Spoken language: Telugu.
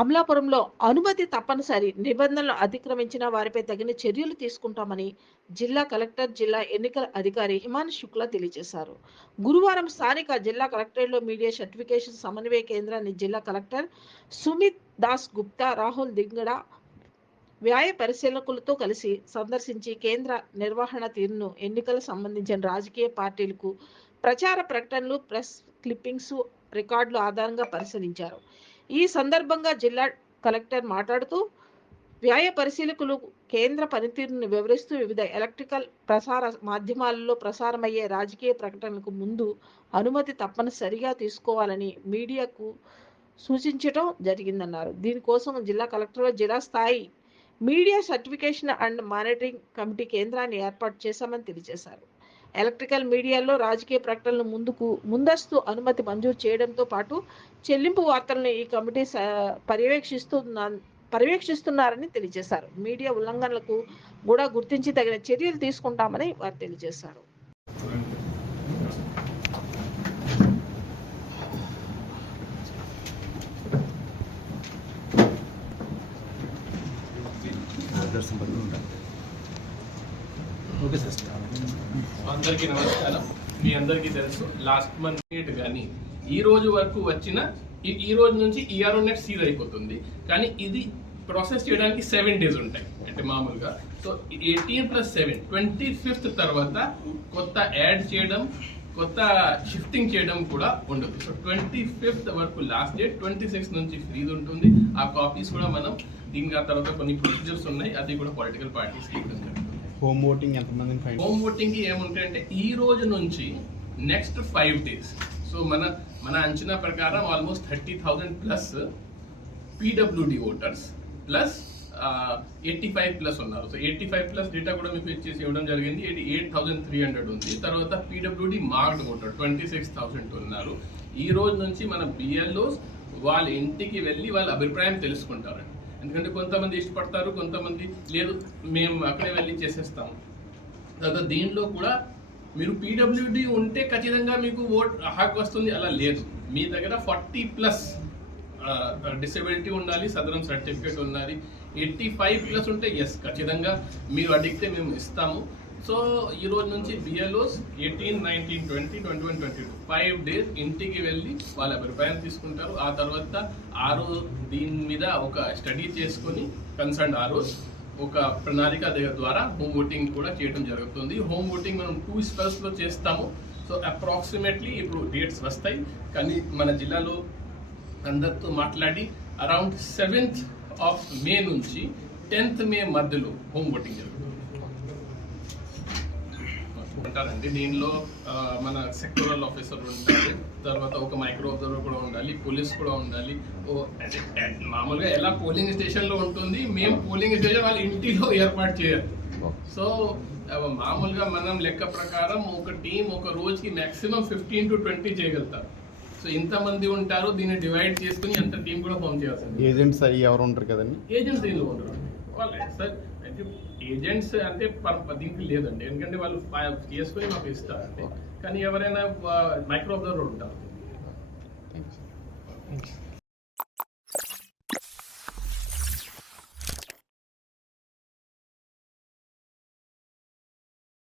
అమలాపురంలో అనుమతి తప్పనిసరి నిబంధనలు అతిక్రమించిన వారిపై తగిన చర్యలు తీసుకుంటామని జిల్లా కలెక్టర్ జిల్లా ఎన్నికల అధికారి హిమాన్ శుక్లా తెలియజేశారు. గురువారం స్థానిక జిల్లా కలెక్టరేట్లో మీడియా సర్టిఫికేషన్ సమన్వయ కేంద్రాన్ని జిల్లా కలెక్టర్ సుమిత్ దాస్ గుప్తా రాహుల్ దింగడ వ్యాయ పరిశీలకులతో కలిసి సందర్శించి కేంద్ర నిర్వహణ తీరును ఎన్నికల సంబంధించిన రాజకీయ పార్టీలకు ప్రచార ప్రకటనలు ప్రెస్ క్లిప్పింగ్స్ రికార్డులు ఆధారంగా పరిశీలించారు. ఈ సందర్భంగా జిల్లా కలెక్టర్ మాట్లాడుతూ వ్యాయ పరిశీలకులు కేంద్ర పనితీరును వివరిస్తూ వివిధ ఎలక్ట్రికల్ ప్రసార మాధ్యమాలలో ప్రసారమయ్యే రాజకీయ ప్రకటనలకు ముందు అనుమతి తప్పనిసరిగా తీసుకోవాలని మీడియాకు సూచించటం జరిగిందన్నారు. దీనికోసం జిల్లా కలెక్టర్ జిల్లా స్థాయి media certification and monitoring committee కేంద్రాన్ని ఏర్పాటు చేశామని తెలియజేశారు. ఎలక్ట్రికల్ మీడియాలో రాజకీయ ప్రకటనలు ముందుకు ముందస్తు అనుమతి మంజూరు చేయడంతో పాటు చెల్లింపు వార్తలను ఈ కమిటీ స- పర్యవేక్షిస్తున్న పర్యవేక్షిస్తున్నారని తెలియజేశారు. మీడియా ఉల్లంఘనలకు కూడా గుర్తించి తగిన చర్యలు తీసుకుంటామని వారు తెలియజేశారు. దర్శనం పక్కన ఉంటాను ఓకే సార్. అందరికీ నమస్కారం. మీ అందరికీ తెలుసు లాస్ట్ మంత్ డేట్ కానీ ఈ రోజు వరకు వచ్చిన ఈ- ఈ రోజు నుంచి ఈఆర్ఓ నెట్ సీజ్ అయిపోతుంది. కానీ ఇది ప్రాసెస్ చేయడానికి సెవెన్ డేస్ ఉంటాయి అంటే మామూలుగా. So eighteen plus seven twenty fifth తర్వాత కొత్త యాడ్ చేయడం కొత్త షిఫ్టింగ్ చేయడం కూడా ఉండదు. సో ట్వంటీ ఫిఫ్త్ వరకు లాస్ట్ డేట్ ట్వంటీ సిక్స్త్ నుంచి ఫ్రీజ్ ఉంటుంది. ఆ కాపీస్ కూడా మనం దీనికి ఆ తర్వాత కొన్ని ప్రొసీజర్స్ ఉన్నాయి. అది కూడా పొలిటికల్ జరుగుతుంది హోమ్ ఓటింగ్ హోమ్ ఓటింగ్కి ఏముంటాయి అంటే ఈ రోజు నుంచి నెక్స్ట్ ఫైవ్ డేస్ సో మన మన అంచనా ప్రకారం almost thirty thousand plus PWD voters plus eighty five plus ఉన్నారు. So eighty five plus data కూడా మీకు ఇచ్చేసి ఇవ్వడం జరిగింది. Eighty eight thousand three hundred ఉంది. తర్వాత పీడబ్ల్యూడి మార్క్డ్ ఉంటారు ట్వంటీ సిక్స్ థౌసండ్ ఉన్నారు. ఈ రోజు నుంచి మన బిఎల్ఓస్ వాళ్ళ ఇంటికి వెళ్ళి వాళ్ళ అభిప్రాయం తెలుసుకుంటారండి. ఎందుకంటే కొంతమంది ఇష్టపడతారు కొంతమంది లేదు మేము అక్కడే వెళ్ళి చేసేస్తాము. తర్వాత దీనిలో కూడా మీరు పీడబ్ల్యూడి ఉంటే ఖచ్చితంగా మీకు ఓట్ హక్ వస్తుంది. అలా లేదు. మీ దగ్గర ఫార్టీ ప్లస్ డిసెబిలిటీ ఉండాలి సదరం సర్టిఫికేట్ ఉండాలి. ఎయిటీ ఫైవ్ ప్లస్ ఉంటే ఎస్ ఖచ్చితంగా మీరు అడిగితే మేము ఇస్తాము. సో ఈ రోజు నుంచి BLOs eighteen nineteen twenty twenty one twenty two five days ఇంటికి వెళ్ళి వాళ్ళ అభిప్రాయం తీసుకుంటారు. ఆ తర్వాత ఆ రోజు దీని మీద ఒక స్టడీ చేసుకొని కన్సర్న్ ఆ రోజు ఒక ప్రణాళిక దగ్గర ద్వారా హోమ్ ఓటింగ్ కూడా చేయడం జరుగుతుంది. హోమ్ ఓటింగ్ మనం టూ స్పెల్స్లో చేస్తాము. సో అప్రాక్సిమేట్లీ ఇప్పుడు డేట్స్ వస్తాయి. కానీ మన జిల్లాలో అందరితో మాట్లాడి అరౌండ్ సెవెంత్ ఆఫ్ మే నుంచి టెన్త్ మే మధ్యలో హోమ్ ఓటింగ్ జరుగుతుంది. ఉంటారండి దీనిలో మన సెక్టోరల్ ఆఫీసర్ ఉండాలి తర్వాత ఒక మైక్రో అబ్జర్వర్ కూడా ఉండాలి పోలీస్ కూడా ఉండాలి. ఓ అంటే మామూలుగా ఎలా పోలింగ్ స్టేషన్లో ఉంటుంది మేము పోలింగ్ స్టేషన్ వాళ్ళ ఇంటిలో ఏర్పాటు చేయాలి. సో మామూలుగా మనం లెక్క ప్రకారం ఒక టీం ఒక రోజుకి మ్యాక్సిమం ఫిఫ్టీన్ టు ట్వంటీ చేయగలుగుతారు. సో ఇంతమంది ఉంటారు దీన్ని డివైడ్ చేసుకుని ఎంత టీం కూడా ఫామ్ చేయాల్సింది. ఏజెంట్స్ అయ్యి ఎవరు ఉంటారు కదండి? ఏజెంట్స్ దీనిలో ఉండరు వాళ్ళే సార్ అయితే ఏజెంట్స్ అంటే దీనికి లేదండి. ఎందుకంటే వాళ్ళు చేసుకొని మాకు ఇస్తారండి. కానీ ఎవరైనా మైక్రో అబ్జర్వర్ ఉంటారు. థ్యాంక్స్